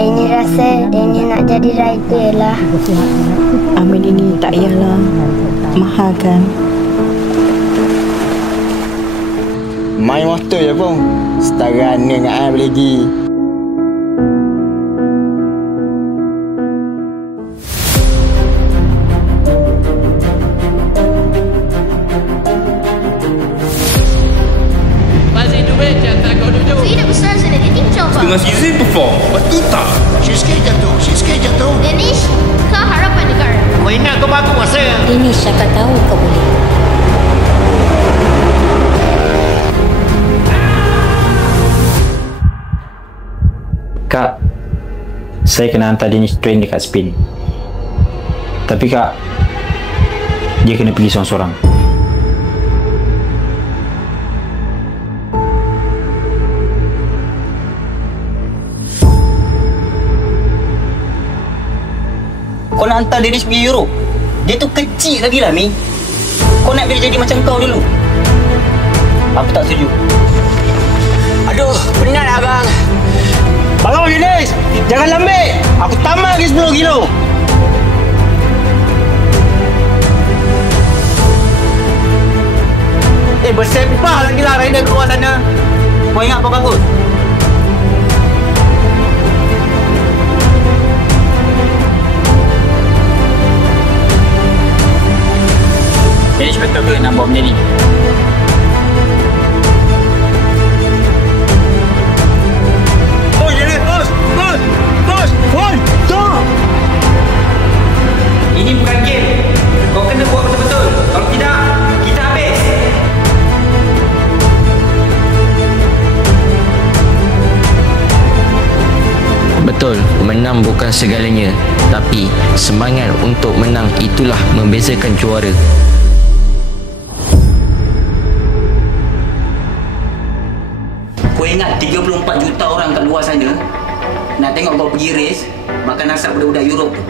Dia ni rasa dia ni nak jadi rider lah. Amin ini tak payahlah mahal kan. Main motor je pun setara ni dengan I boleh pergi. Dengan Fizi perform, lepas tu tak. Sikit jatuh. Danish, kau harapan negara. Kau ingat kau bagus masa? Danish, siapa tahu kau boleh. Kak, saya kena hantar Danish train dekat Spain. Tapi Kak, dia kena pergi seorang-seorang. Kau nak hantar Danish pergi Europe? Dia tu kecil lagi lah, Mi. Kau nak dia jadi macam kau dulu? Aku tak setuju. Aduh, penat lah abang. Bangun Danish, jangan lambik. Aku tamat lagi 10 kilo. Bersepah lagi lah rider keluar sana. Kau ingat apa bagus? Danish betul ke nak bawa benda ni? Oh, jadi bos. Stop. Ini bukan game. Kau kena buat betul-betul. Kalau tidak, kita habis. Betul, menang bukan segalanya, tapi semangat untuk menang itulah membezakan juara. Kau ingat 34 juta orang kat luar sana nak tengok kau pergi race makan asap budak-budak Europe tu.